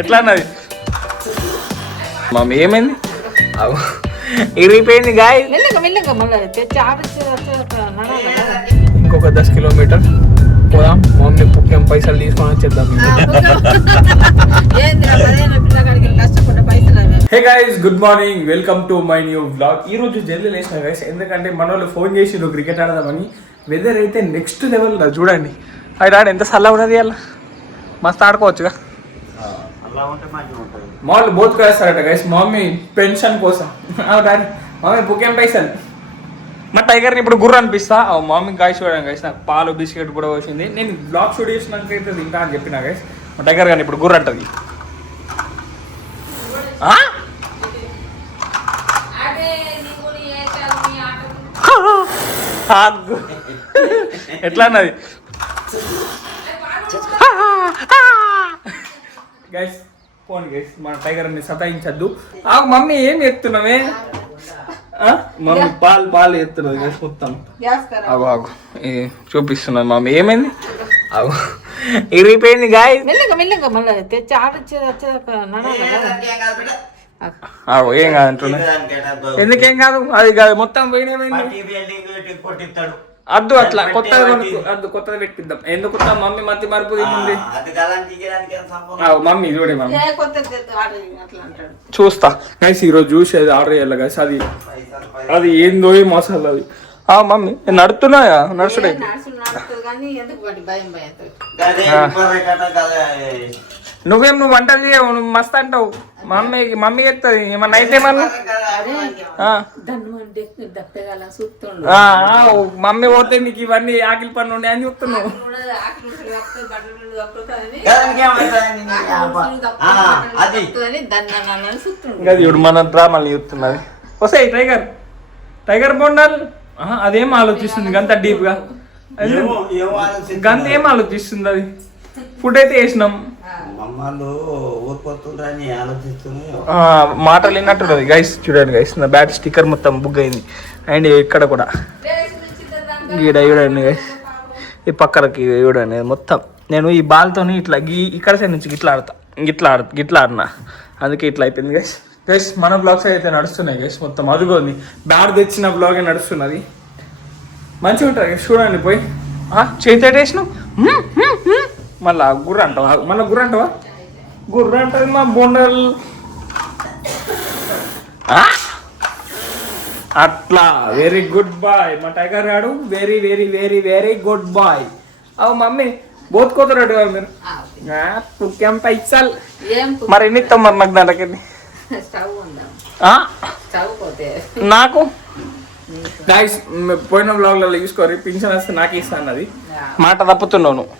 ఎట్లా అన్నది మమ్మీ ఏమైంది ఇరిగిపోయింది గాయ ఇంకొక 10 కిలోమీటర్ పోదాం మమ్మీ పుక్కేం పైసలు తీసుకొని వచ్చేద్దాం hey guys good morning welcome to my new vlog. ఈ రోజు జల్దీ లేచిన గైస్ ఎందుకంటే మన వాళ్ళు ఫోన్ చేసి క్రికెట్ ఆడదామని. వెదర్ అయితే నెక్స్ట్ లెవెల్ చూడండి. అది ఆడ ఎంత చల్లగా ఉన్నది అలా మస్తు ఆడుకోవచ్చుగా. మా వాళ్ళు బోత్ వేస్తారట గైస్. మమ్మీ పెన్షన్ కోసం డాడీ మమ్మీ పుక్కేం పైసలు. మా టైగర్ని ఇప్పుడు గుర్ర అనిపిస్తా. మమ్మీ గాయస్ చూడండి గైస్ నాకు పాలు బిస్కెట్ కూడా వచ్చింది. నేను బ్లాగ్ షూట్ చేసినాక అయితే తింటా అని చెప్పిన గైస్. మా టైగర్ కానీ ఇప్పుడు గుర్ర అంటది. ఎట్లా అన్నది గైస్ పోండి గైస్ మన టైగర్ ని సతాయించద్దు. మమ్మీ ఏం ఎత్తున్నావే మమ్మీ పాలు ఎత్తున్నది గైస్ మొత్తం. అవు చూపిస్తున్నది మమ్మీ ఏమైంది ఇరిగిపోయింది గాయ. ఏం కాదంటున్నా ఎందుకేం కాదు అది కాదు మొత్తం పోయినేమైంది. అద్దు అట్లా కొత్తది పెట్టిద్దాం. ఎందుకు మమ్మీ మతి మరుపు తింది మమ్మీ చూడే మమ్మీ చూస్తా గైస్. ఈరోజు చూసేది ఆర్డర్ చేయాలి గైస్. అది ఏందో మసాలా అది. మమ్మీ నడుతున్నాయా నడుచుడే నువ్వేం నువ్వు వంటలు చేయవు నువ్వు మస్తు అంటావు. మమ్మీ ఎత్తది ఏమన్నా అయితే మళ్ళీ మమ్మీ పోతే నీకు ఇవన్నీ ఆకిలి పన్ను ఉండే అని చెప్తున్నావు. ఇప్పుడు మన డ్రామాలు చెప్తున్నది. వస్తాయి టైగర్ బొండాలు అదేం ఆలోచిస్తుంది గంత డీప్ గా. గంత ఏం ఆలోచిస్తుంది అది. ఫుడ్ అయితే వేసినాం మాటలు విన్నట్టున్నది గైస్. చూడండి గైస్ నా బ్యాట్ స్టిక్కర్ మొత్తం బుక్ అయింది. అండ్ ఇక్కడ కూడా గీడ చూడండి గైస్. ఈ పక్కనకి చూడండి మొత్తం. నేను ఈ బాల్తో ఇట్లా ఇక్కడ సైడ్ నుంచి గిట్లా ఆడినా అందుకే ఇట్లా అయిపోయింది గైస్. గైస్ మన బ్లాగ్స్ అయితే నడుస్తున్నాయి గైస్ మొత్తం. అదుగోంది బ్యాట్ తెచ్చిన బ్లాగే నడుస్తున్నది. మంచిగా ఉంటుంది గైస్ చూడండి. పోయి చేతి వేసినావు మళ్ళా గుర్ర అంటావా గుర్ర అంటది మా బొండల్ అట్లా. వెరీ గుడ్ బాయ్ మా టైగర్ గాడు. Very very very very good boy. అవు మమ్మీ బోతుకోతాడు మీరు పుక్కేం పైసలు మరి ఎన్ని ఇస్తాం మరి నాకు దాంట్లోకి నాకు గైస్ పోయిన బ్లాగ్లలో చూసుకోరు పింఛన్ వస్తే నాకు ఇస్తాను. అది మాట తప్పుతున్నావు నువ్వు.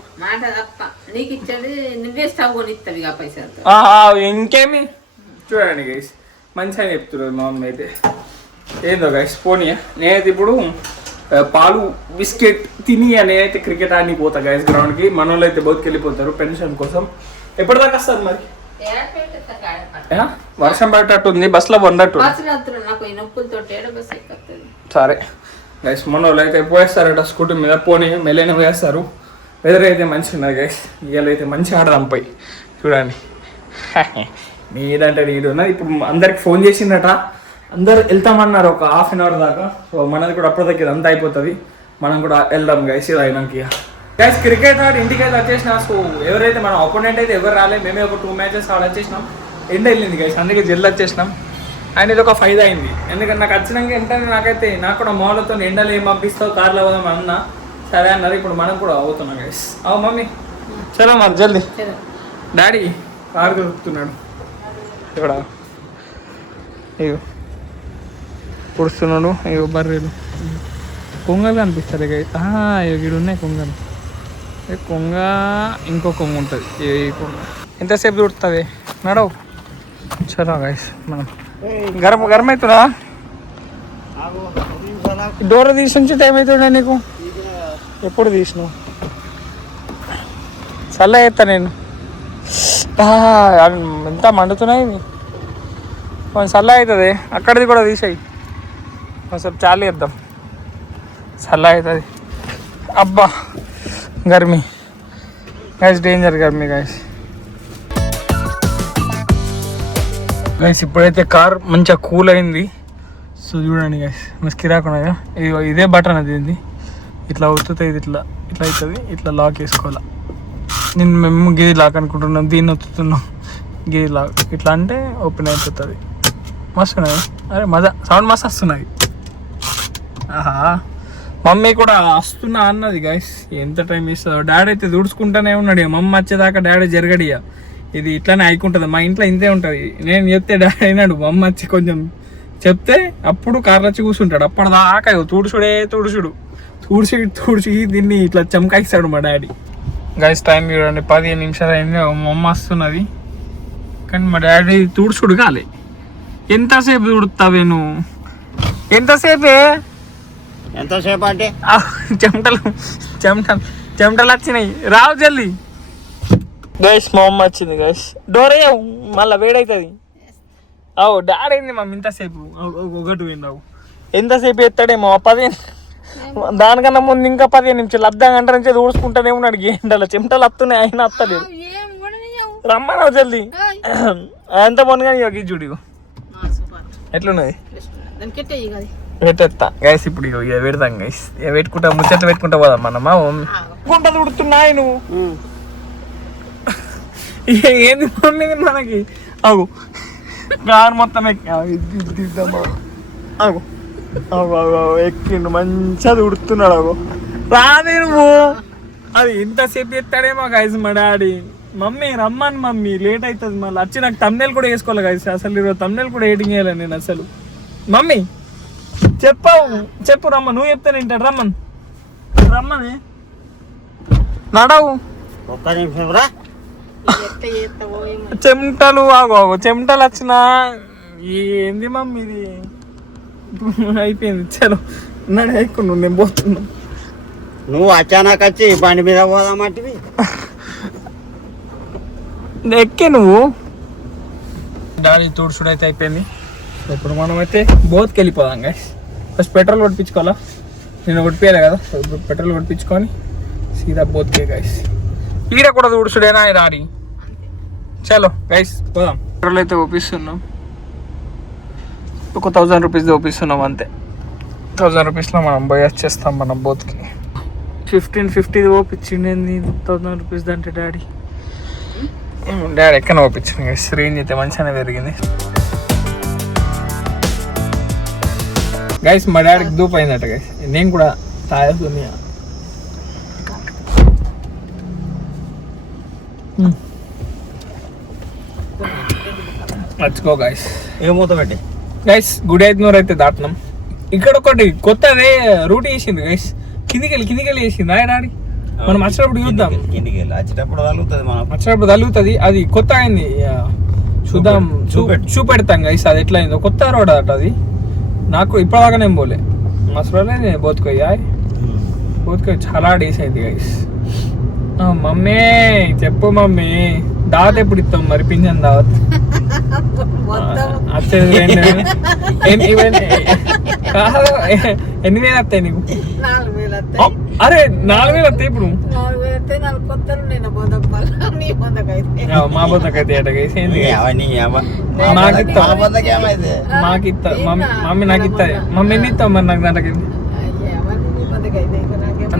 ఇంకేమి చూడండి గైస్ మంచిగా చెప్తున్నారు మా మమ్మీ అయితే. ఏందో గైస్ పోనీయా నేనైతే ఇప్పుడు పాలు బిస్కెట్ తిని నేనైతే క్రికెట్ ఆడి పోతా గైస్ గ్రౌండ్కి. మన వాళ్ళు అయితే బోత్కి వెళ్ళిపోతారు పెన్షన్ కోసం. ఎప్పటిదాకా వస్తారు మరి? వర్షం పడేటట్టుంది బస్సులో వండట్టు. సరే గైస్ మన వాళ్ళు అయితే పోయేస్తారట స్కూటీ మీద. పోనీ మెల్లైన పోయేస్తారు. వెదర్ అయితే మంచిగా ఉన్నది గైస్. ఇవాళ అయితే మంచిగా ఆడదాం పోయి చూడండి. మీదంటే నీడు ఉన్నది. ఇప్పుడు అందరికి ఫోన్ చేసిందట. అందరు వెళ్తామన్నారు ఒక హాఫ్ అన్ అవర్ దాకా. సో మనది కూడా అప్పటిదాకా అంతా అయిపోతుంది. మనం కూడా వెళ్దాం గైస్ ఇది అయినాక. గైస్ క్రికెట్ ఆడి ఇంటికి అయితే వచ్చేసిన. సో ఎవరైతే మన అపోనెంట్ అయితే ఎవరు రాలేదు. మేమే ఒక 2 మ్యాచెస్ ఆడ వచ్చేసినాం. ఎండ వెళ్ళింది గైస్ అందుకే జల్ది వచ్చేసినాం. అండ్ ఇది ఒక 5 అయింది. ఎందుకంటే నాకు వచ్చినాక వెంటనే నాకు కూడా మాలతో ఎండలు ఏం పంపిస్తావు కార్లో పోదాం అన్నా. సరే అన్నారు. ఇప్పుడు మనం కూడా అవుతున్నాం గైస్. అవు మమ్మీ చలో మరి జల్దీ. డాడీ కారు దొరుకుతున్నాడు ఇక్కడ. ఇగో పుడుస్తున్నాడు. ఇగో బర్రెలు కొంగలు కనిపిస్తారు గైస్. ఇవి ఉన్నాయి కొంగలు. కొంగ ఇంకో కొంగ ఉంటుంది. ఈ కొంగ ఎంతసేపు దుడుతుంది నడవు. చలో గైస్ మనం గరం అవుతున్నా. డోర్ తీసి నుంచి టైం అవుతుండే నీకు. ఎప్పుడు తీసినావు? చల్ల ఎత్తా నేను. ఎంత మండుతున్నాయి కొంచెం చల్ల అవుతుంది. అక్కడిది కూడా తీసేయి కొంచెం చాలు వేద్దాం చల్ల అవుతుంది. అబ్బా गर्मी गाइस डेंजर गर्मी गाइस గైస్ ఇప్పుడైతే కార్ మంచిగా కూల్ అయింది. సో చూడండి గైస్ మస్కి రాకుండా ఇదే బటన్ అది ఇది ఇట్లా అవుతుంది, ఇది ఇట్లా ఇట్లా అవుతుంది, ఇట్లా లాక్ వేసుకోవాలి. నేను మేము గేది లాక్ అనుకుంటున్నాం, దీన్ని ఒత్తుతున్నాం గేది లాక్. ఇట్లా అంటే ఓపెన్ అయిపోతుంది. మస్తు ఉన్నది. అరే మజా సౌండ్ మస్తు వస్తున్నాయి. ఆహా మమ్మీ కూడా వస్తున్నా అన్నది గైస్. ఎంత టైం ఇస్తుందో. డాడీ అయితే దుడుచుకుంటానే ఉన్నాడు. మమ్మీ వచ్చేదాకా డాడీ జరగడియా. ఇది ఇట్లానే అయికుంటుంది. మా ఇంట్లో ఇంతే ఉంటుంది. నేను చెప్తే డాడీ అయినాడు. మమ్మీ వచ్చి కొంచెం చెప్తే అప్పుడు కార్లో వచ్చి కూర్చుంటాడు. అప్పటిదాకా తుడుచుడు దీన్ని ఇట్లా చమకాయిస్తాడు మా డాడీ. గైస్ టైం చూడండి 15 నిమిషాలు అయింది. మా అమ్మ వస్తున్నది కానీ మా డాడీ తుడుచుడు కాలే. ఎంతసేపు తుడుతావే నువ్వు? ఎంతసేపే? ఎంతసేపు అంటే చెమటలు వచ్చినాయి. రావు జల్ది. గైస్ మా అమ్మ వచ్చింది. గైస్ డోర్ అయ్యావు మళ్ళీ వేడవుతుంది. అవు డాడీ అయింది మమ్మీ ఇంతసేపు ఒకటి పోయిందావు. ఎంతసేపు ఎత్తాడేమో 15 దానికన్నా ముందు ఇంకా 15 నిమిషాలు అర్ధ గంట నుంచి ఊడ్చుకుంటానే ఉన్నాడు. ఎండలో చెమటలు వస్తున్నాయి అయినా వస్తలేదు. రమ్మన్నావు జల్దీ. ఎంత పొందుగా ఇక చూడు ఎట్లున్నది పెట్టేస్తా గైస్. ఇప్పుడు ఇక పెడతాం గైస్. ఇక పెట్టుకుంటా ముచ్చట్లు పెట్టుకుంటా పోదాం మనమా. కుంటది ఉడుతున్నాయి నువ్వు ఏంది మమ్మీ మనకి. అవు కారు మొత్తం ఎక్కిండు మంచిగా ఉడుతున్నాడు. అవు రాదే నువ్వు. అది ఇంతసేపు ఎత్తాడేమో గైస్ మా డాడీ. మమ్మీ రమ్మని మమ్మీ లేట్ అవుతుంది మళ్ళీ వచ్చి. నాకు తమ్నెల్ కూడా వేసుకోవాలి గైస్. అసలు ఈరోజు తమ్నెల్ కూడా ఎడిటింగ్ చేయాలి నేను అసలు. మమ్మీ చెప్పు రమ్మ. నువ్వు చెప్తాను ఏంటాడు. రమ్మని నడవు. ఒక్క నిమిషం రా. చెమటలు చెమటలు వచ్చినా ఏంది మమ్మీ ఇది అయిపోయింది. చలో నడు ఎక్కువ నేను పోతున్నా. నువ్వు అచానక్ వచ్చి బండి మీద పోదామంటివి. ఎక్కే నువ్వు. డాడీ తుడుచుడు అయితే అయిపోయింది. ఇప్పుడు మనం అయితే బోత్కి వెళ్ళిపోదాం గైస్. First petrol కొట్టించుకోవాలా. నేను కొట్టిపోయాలి కదా. ఇప్పుడు పెట్రోల్ కొట్టించుకొని సీదా బోత్కే గైస్. ఈడ కూడా తుడుచుడేనా డాడీ. చలో గైస్ పోదాం. పెట్రోల్ అయితే ఓపిస్తున్నాం. ఒక 1000 రూపీస్ ఓపిస్తున్నాం అంతే. 1000 రూపీస్లో మనం పోయి వచ్చేస్తాం మనం బోత్కి. 1550 ఓపించింది 1000 రూపీస్ అంటే డాడీ ఎక్కడ ఓపించింది గైస్. రేంజ్ అయితే మంచిగానే పెరిగింది గైస్. మా డాడీకి దూపు అయిందట గైస్. నేను కూడా తాగుతున్నా. మర్చిపో గైస్. ఏమవుతా పెట్టి గైస్ గుడి 500 అయితే దాటినాం. ఇక్కడ ఒకటి కొత్తదే రూట్ వేసింది గైస్. కిందికి వేసింది డాడీ. మనం వచ్చేటప్పుడు చూద్దాం. వచ్చేటప్పుడు తగులుతుంది. అది కొత్త అయింది. చూద్దాం చూపెడతాం గైస్ అది ఎట్లా అయిందో. కొత్త రోడ్ అట అది. నాకు ఇప్పటిదాకా నేను పోలే మసలోనే నేను బోత్కోయి చాలా డేస్ అయింది గైస్. మమ్మీ చెప్పు మమ్మీ. దావత్ ఎప్పుడు ఇస్తాం మరి? పింఛన్ దావత్ వచ్చేది 2000. కాదు 8000 వస్తాయి నీకు. అరే 4000 వస్తాయి ఇప్పుడు. మా బొద్దకైతే ఏట గైస్. మాకిస్తా మమ్మీ నాకు ఇస్తుంది. మమ్మీ ఎన్ని ఇస్తావు మరి నాకు దాంట్లోకి?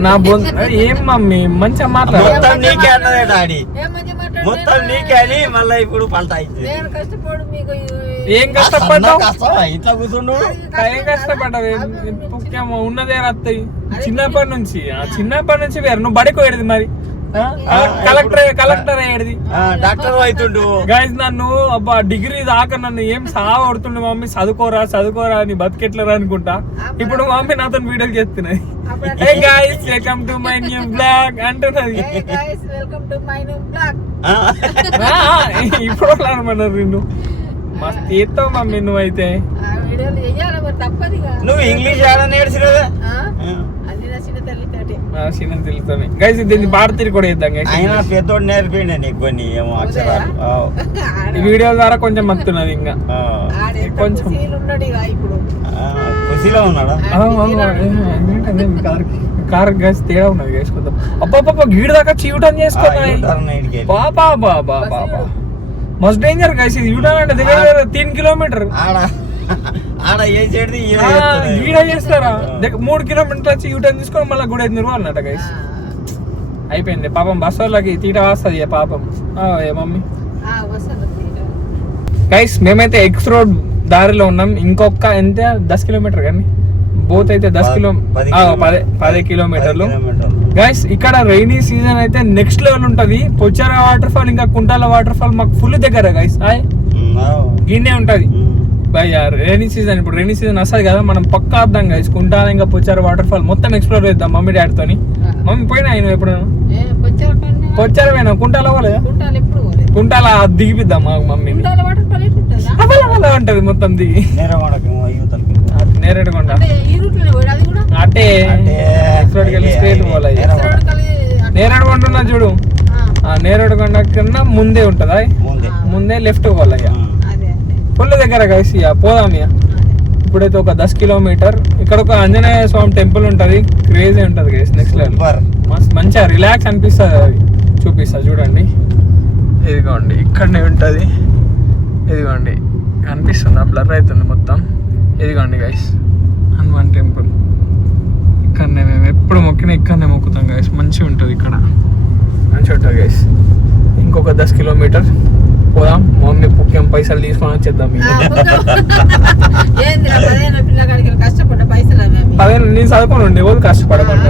నా ఏం మమ్మీ మంచిగా మాట్లాడు. మొత్తం నీకే అని మళ్ళీ ఇప్పుడు పంట ఏం కష్టపడ్డావు? ఇట్లా కూర్చుండు. ఏం కష్టపడ్డావు? ఉన్నదే రత్తాయి చిన్నప్పటి నుంచి వేరు. నువ్వు బడికి పోయేది మరి. కలెక్టర్ అయ్యేది. డాక్టర్ అవుతుండు గైస్. నన్ను అబ్బా డిగ్రీ దాకా నన్ను ఏం సాగుతుండే మమ్మీ. చదువుకోరా అని బతికెట్లరా అనుకుంటా. ఇప్పుడు మమ్మీ నాతో వీడియోలు చేస్తున్నది. Hey guys welcome to my new blog అంటున్నది. ఇప్పుడు అనమన్నారు నిన్ను. మస్తు చేస్తావు మమ్మీ నువ్వైతే. నువ్వు ఇంగ్లీష్ ఏడా నేర్చుకోదా? చిన్న తెలుస్తాను గైస్. దీన్ని భారతీయ కూడా చేద్దాం గైస్. ఆయన పెద్దోడు నేర్పిండి నీకు కొన్ని ఏమో అక్షరాలు. ఈ వీడియో ద్వారా కొంచెం మత్తున్నది. ఇంకా కొంచెం ఖుషిలో ఉన్నాడా? కార్ గైస్ తేడా ఉన్నది గైస్ కొంచెం. అబ్బాబ్బా గీడు దాకా చీవటం చేసుకున్నాయి. బాబా మస్ట్ డేంజర్ గైస్ ఇది యూటర్న్ అంటే దగ్గర 3 కిలోమీటర్ ఆడ ఏ సైడ్ ఈడ చేస్తారా 3 కిలోమీటర్లు వచ్చి యూటర్న్ తీసుకొని మళ్ళీ గుడి ఐదు అన్నట గైస్ అయిపోయింది పాపం బస్ వాళ్ళకి తీట వస్తుంది పాపం ఏ మమ్మీ గైస్ మేమైతే ఎక్స్ రోడ్ దారిలో ఉన్నాం ఇంకొక ఎంత 10 కిలోమీటర్ కానీ బోత్ అయితే 10 కిలోమీటర్లు గైస్ ఇక్కడ రైనీ సీజన్ అయితే నెక్స్ట్ లెవెల్ ఉంటది పొచ్చార వాటర్ ఫాల్ ఇంకా కుంటాల వాటర్ ఫాల్ మాకు ఫుల్ దగ్గర గైస్ గిన్నే ఉంటది రైనీ సీజన్ ఇప్పుడు రైనీ సీజన్ వస్తుంది కదా మనం పక్కా అర్థం గైస్ కుంటాల ఇంకా పొచ్చార వాటర్ ఫాల్ మొత్తం ఎక్స్ప్లోర్ చేద్దాం మమ్మీ డాడీతోని మమ్మీ పోయినా ఆయన ఎప్పుడు పొచ్చార పోయినా కుంటాల పోలేదా కుంటాల దిగిపిద్దాం మాకు మమ్మీ అలా ఉంటది మొత్తం దిగి నేరేడుకొండ అట్టే స్ట్రైట్ పోలే నేరేడుకొండ ఉన్నా చూడు నేరేడుకొండ కన్నా ముందే ఉంటదా ముందే లెఫ్ట్ పోలయ్యా ఫుల్ దగ్గర కలిసి పోదాం ఇక ఇప్పుడైతే ఒక 10 కిలోమీటర్ ఇక్కడ ఒక ఆంజనేయ స్వామి టెంపుల్ ఉంటది క్రేజీ ఉంటది గైస్ నెక్స్ట్ లెవెల్ మంచిగా రిలాక్స్ అనిపిస్తుంది అది చూపిస్తా చూడండి ఇదిగోండి ఇక్కడనే ఉంటది ఇదిగోండి కనిపిస్తుంది బ్లర్ అవుతుంది మొత్తం ఇదిగోండి గైస్ హనుమాన్ టెంపుల్ ఇక్కడనే మేము ఎప్పుడు మొక్కినా ఇక్కడనే మొక్కుతాం గైస్ మంచిగా ఉంటుంది ఇక్కడ మంచిగా ఉంటుంది గైస్ ఇంకొక 10 కిలోమీటర్ పోదాం మమ్మీ పుక్యం పైసలు తీసుకొని వచ్చేద్దాం అదే నేను చదువుకొని ఉండే వాళ్ళు కష్టపడకుండా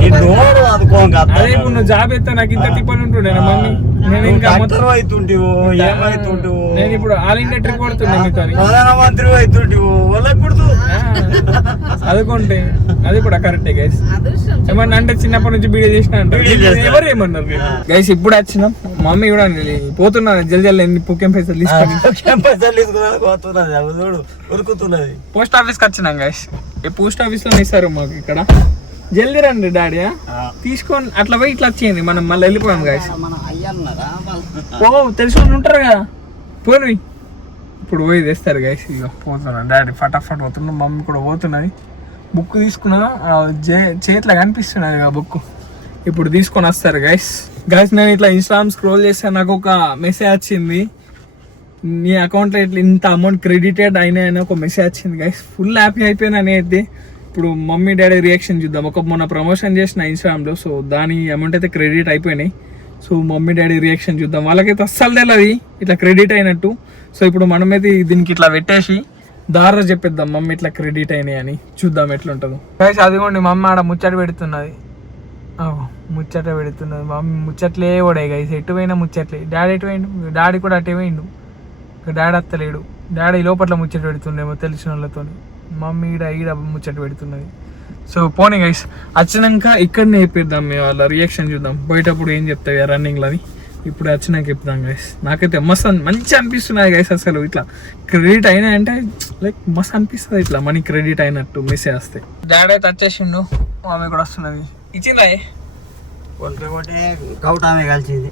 అదే ఇప్పుడు నువ్వు జాబ్ ఎత్తా నాకు ఇంత టిప్పని ఉంటుండే మమ్మీ నేను ఇంకా నేను ఇప్పుడు ఆల్ ఇండియా ట్రిప్ పడుతున్నా మీతో చదువుకుంటే అది కూడా కరెక్టే గైస్ ఏమన్నా అంటే చిన్నప్పటి నుంచి బీడీ చేసిన అంటారు ఎవరు ఏమన్నారు గైస్ ఇప్పుడు వచ్చినాం మమ్మీ కూడా పోతున్నా జల్జల్ పుక్యం పైసలు ఉరుకుతున్నది పోస్ట్ ఆఫీస్ కి వచ్చినాం గైస్ ఈ పోస్ట్ ఆఫీస్ లో ఇస్తారు మాకు ఇక్కడ జల్దీ రండి డాడీ తీసుకొని అట్లా పోయి ఇట్లా వచ్చేయండి మనం మళ్ళీ వెళ్ళిపోయాం గైస్ తెలిసి ఉంటారు కదా పోయి ఇప్పుడు పోయి తెస్తారు గైస్ ఇక పోతున్నాను డాడీ ఫటాఫట్ పోతున్నాం మమ్మీ కూడా పోతున్నది బుక్ తీసుకున్నా చేతిలో కనిపిస్తున్నది ఆ బుక్ ఇప్పుడు తీసుకొని వస్తారు గైస్ నేను ఇట్లా ఇన్స్టాగ్రామ్ స్క్రోల్ చేస్తే నాకు ఒక మెసేజ్ వచ్చింది నీ అకౌంట్లో ఇట్లా ఇంత అమౌంట్ క్రెడిటెడ్ అయినా అని ఒక మెసేజ్ వచ్చింది గైస్ ఫుల్ హ్యాపీ అయిపోయినా అయితే ఇప్పుడు మమ్మీ డాడీ రియాక్షన్ చూద్దాం ఒక మొన్న ప్రమోషన్ చేసిన ఇన్స్టాగ్రామ్లో సో దాని అమౌంట్ అయితే క్రెడిట్ అయిపోయినాయి సో మమ్మీ డాడీ రియాక్షన్ చూద్దాం వాళ్ళకైతే అస్సలు తెలియదు ఇట్లా క్రెడిట్ అయినట్టు సో ఇప్పుడు మనమైతే దీనికి ఇట్లా పెట్టేసి దారా చెప్పేద్దాం మమ్మీ ఇట్లా క్రెడిట్ అయినాయి అని చూద్దాం ఎట్లుంటుందో గైస్ అదిగోండి మమ్మీ ఆడ ముచ్చట పెడుతున్నది ముచ్చట పెడుతున్నది మమ్మీ ముచ్చట్లే పడాయి గైస్ ఎటు పోయినా ముచ్చట్లే డాడీ ఎటు పోయిండు డాడీ కూడా అటే పోయిండు డాడీ అత్తలేడు డాడీ లోపల ముచ్చట పెడుతుండేమో తెలిసిన వాళ్ళతో మమ్మీ ఈడ ముచ్చట పెడుతున్నది సో పోనీ గైస్ వచ్చినాక ఇక్కడనే చెప్పిద్దాం మేము వాళ్ళ రియాక్షన్ చూద్దాం బయటప్పుడు ఏం చెప్తాయి రన్నింగ్లో అని ఇప్పుడు వచ్చినాక చెప్తాం గైస్ నాకైతే మస్తు మంచిగా అనిపిస్తున్నది గైస్ అసలు ఇట్లా క్రెడిట్ అయినా అంటే లైక్ మస్తు అనిపిస్తుంది ఇట్లా మనీ క్రెడిట్ అయినట్టు మెసేజ్ వస్తాయి డాడీ అయితే వచ్చేసిండు మమ్మీ కూడా వస్తున్నది ఇచ్చిందా గౌటామే కలిసింది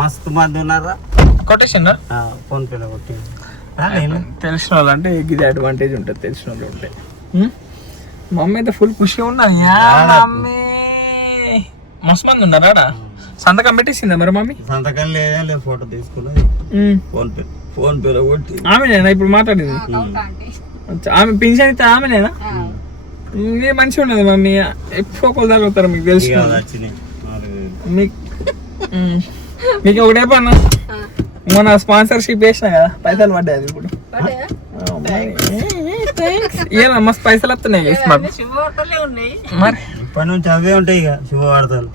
మస్తు మంది ఉన్నారా కొట్టేసిందా ఫోన్ పేలో కొట్టి తెలిసిన వాళ్ళు అంటే ఇది అడ్వాంటేజ్ ఉంటుంది తెలిసిన వాళ్ళు ఉంటే మమ్మీ అయితే ఫుల్ ఖుషిగా ఉన్నది మమ్మీ మస్తు మంది ఉన్నారా సంతకం పెట్టేసిందా మరి మమ్మీ సంతకం లేదా ఫోటో తీసుకున్నది ఫోన్ పేలో కొట్టి ఆమెనేనా ఇప్పుడు మాట్లాడింది ఆమె పింఛన్ ఇస్తే ఆమెనేనా మీరు మంచిగా ఉన్నది మమ్మీ ఎప్పుడు ఒకళ్ళు తగ్గుతారు మీకు తెలుసు మీకు ఒకటే పన్నా మన స్పాన్సర్షిప్ వేసినా కదా పైసలు పడ్డాయి అది ఇప్పుడు ఏమో మస్తు పైసలు వస్తున్నాయి మరి ఇప్పటి నుంచి అవే ఉంటాయి ఇక శుభవార్తలు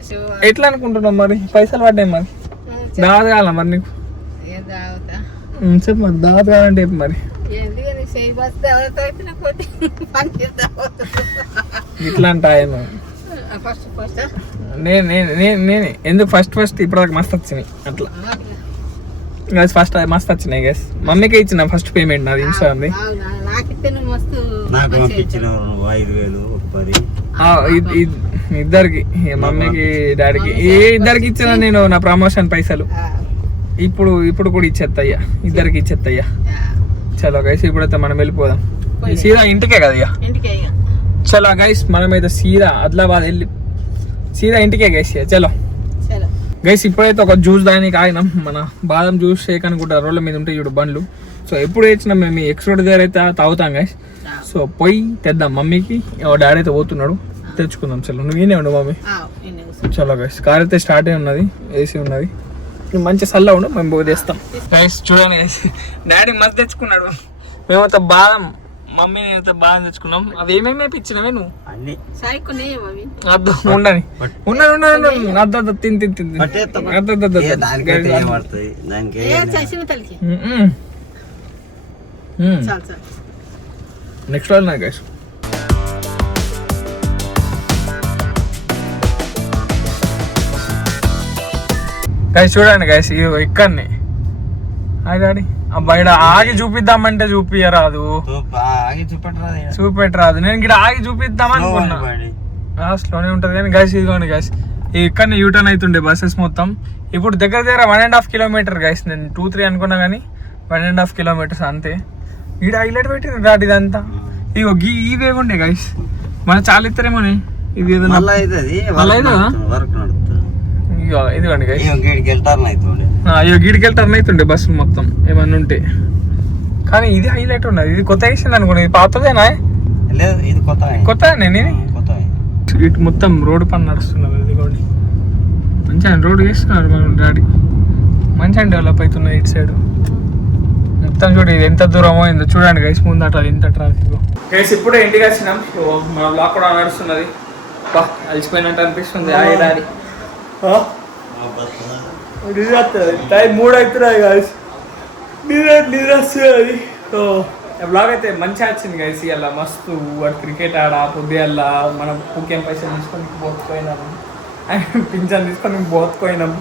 ఎట్లా అనుకుంటున్నావు మరి పైసలు పడ్డాయి మరి దావత్ కావాలా మరి నీకు చెప్పు మరి దావత్ కావాలంటే మరి ఇట్లా అంట ఆయన నేనే ఎందుకు ఫస్ట్ ఇప్పటిదాకా మస్తు వచ్చినాయి అట్లా ఫస్ట్ మస్తు వచ్చినాయి గైస్ మమ్మీకి ఇచ్చిన ఫస్ట్ పేమెంట్ నాది ఇన్స్టాగ్రామ్ది ఇద్దరికి మమ్మీకి డాడీకి ఇద్దరికి ఇచ్చిన నేను నా ప్రమోషన్ పైసలు ఇప్పుడు కూడా ఇచ్చేత్తయ్యా ఇద్దరికి ఇచ్చేత్తయ్యా చలో గైస్ ఇప్పుడైతే మనం వెళ్ళిపోదాం సీదా ఇంటికే కదా ఇక చలో గైస్ మనమైతే సీదా ఆదిలాబాద్ వెళ్ళి సీదా ఇంటికే గైస్ చలో గైస్ ఇప్పుడైతే ఒక జ్యూస్ దానికి ఆగినాం. మన బాదం జ్యూస్ షేక్ అనుకుంటా రోడ్ల మీద ఉంటాయి చూడు బండ్లు. సో ఎప్పుడు వచ్చినా మేము ఎక్స్ రోడ్ దగ్గర అయితే తాగుతాం గైస్. సో పోయి తెద్దాం మమ్మీకి. డాడీ అయితే పోతున్నాడు, తెచ్చుకుందాం. చలో నువ్వు ఈయనే ఉండు మమ్మీ. చలో గైస్ కార్ అయితే స్టార్ట్ అయి ఉన్నది, ఏసీ ఉన్నది, మంచి చల్ల ఉండు, మేము పోయి తెస్తాం. గైస్ చూడండి గైస్, డాడీ మస్తు తెచ్చుకున్నాడు. మేమైతే బాదం, మమ్మీ అయితే బాదం తెచ్చుకున్నాం. అవి ఏమేమి ఇచ్చినవే నువ్వు? అద్దం ఉండని అద్ద తిని తిని తిని నెక్స్ట్ వాళ్ళు నాకు గైస్. గైస్ చూడండి గైస్, ఇక్కడనే డాడీ బయట ఆగి చూపిద్దామంటే చూపియరాదు, చూపెట్టరాదు. నేను ఇక్కడ ఆగి చూపిద్దాం అనుకున్నా, లాస్ట్లోనే ఉంటుంది కానీ గైస్ ఇదిగోండి గైస్, ఇక్కడనే యూటర్న్ అవుతుండే బస్సెస్ మొత్తం. ఇప్పుడు దగ్గర దగ్గర 1.5 కిలోమీటర్ గైస్. నేను 2-3 అనుకున్నా కానీ 1.5 కిలోమీటర్స్ అంతే. ఈడ హైలైట్ పెట్టిన రాడు ఇదంతా. ఇగో ఈ వేగ్ ఉండే గైస్, మన చాలా ఇస్తారేమో ఇది ఏదైనా ఇదిగోండి గైస్. గీడికి టర్న్ అవుతుండే బస్సు మొత్తం ఏమన్నా ఉంటే. కానీ ఇది హైలైట్ ఉన్నది. ఇది కొత్త వేసింది అనుకోండి, ఇది పాతదేనా? కొత్త నేను ఇటు మొత్తం రోడ్డు పని నడుస్తున్నది. ఇదిగోండి మంచిగా రోడ్డు వేస్తున్నారు మన డాడీ, మంచిగా డెవలప్ అవుతున్నాయి ఇటు సైడ్ మొత్తం. చూడు ఇది ఎంత దూరమో ఏందో చూడండి గైస్, ముందట ఎంత ట్రాఫిక్. గైస్ ఇప్పుడే ఇంటికి వచ్చినాం, మన బ్లాక్ కూడా నడుస్తున్నది. బా అలసిపోయినట్టు అనిపిస్తుంది. డాడీ టైం 3 అవుతున్నాయి గైస్, నిద్ర వస్తుంది. సో బ్లాగ్ అయితే మంచిగా వచ్చింది గైస్. ఇలా మస్తు క్రికెట్ ఆడ పొద్దుగల్లా మనం ముఖ్యం పైసలు తీసుకొని పోతుపోయినాము, పింఛన్ తీసుకొని పోతుపోయినాం.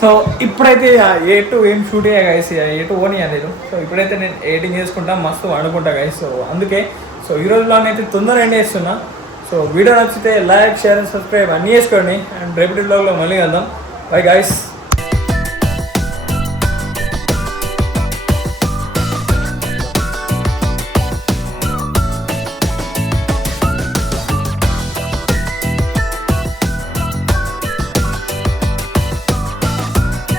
సో ఇప్పుడైతే ఏ2 ఏం షూట్ అయ్యా గైస్, ఏ2 ఓనియా లేదు. సో ఇప్పుడైతే నేను ఎడిటింగ్ చేసుకుంటా, మస్తు అనుకుంటా గైస్. సో అందుకే సో ఈ రోజులోనైతే తొందరగా ఎండ్ చేస్తున్నా. సో వీడియో నచ్చితే లైక్, షేర్ అండ్ సబ్స్క్రైబ్ అన్నీ చేసుకోండి. అండ్ రేపటి బ్లాగ్లో మళ్ళీ వెళ్దాం. Bye guys.